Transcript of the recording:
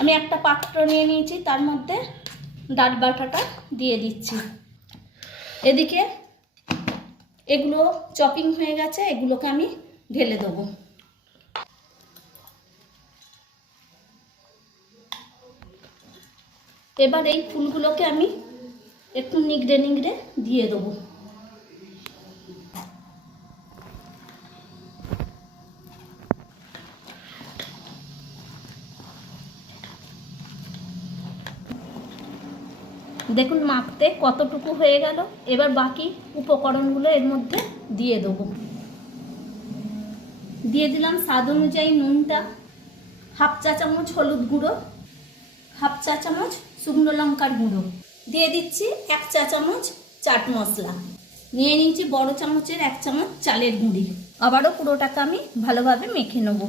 আমি একটা পাত্র নিয়ে নিয়েছি, তার মধ্যে ডাল বাটাটা দিয়ে দিচ্ছি। এদিকে এগুলো চপিং হয়ে গেছে, এগুলোকে আমি ঢেলে দেবো। এবার এই ফুলগুলোকে আমি একটু নিগড়ে নিগড়ে দিয়ে দেবো। দেখুন মাখতে কতটুকু হয়ে গেল। এবার বাকি উপকরণগুলো এর মধ্যে দিয়ে দেবো। দিয়ে দিলাম স্বাদ অনুযায়ী নুনটা, হাফ চা চামচ হলুদ গুঁড়ো, হাফ চা চামচ শুকনো লঙ্কার গুঁড়ো, দিয়ে দিচ্ছি 1 চা চামচ চাট মশলা, নিয়ে নিয়েছি বড় চামচের 1 চামচ চালের গুঁড়ি। আবারও পুরোটাকে আমি ভালোভাবে মেখে নেবো।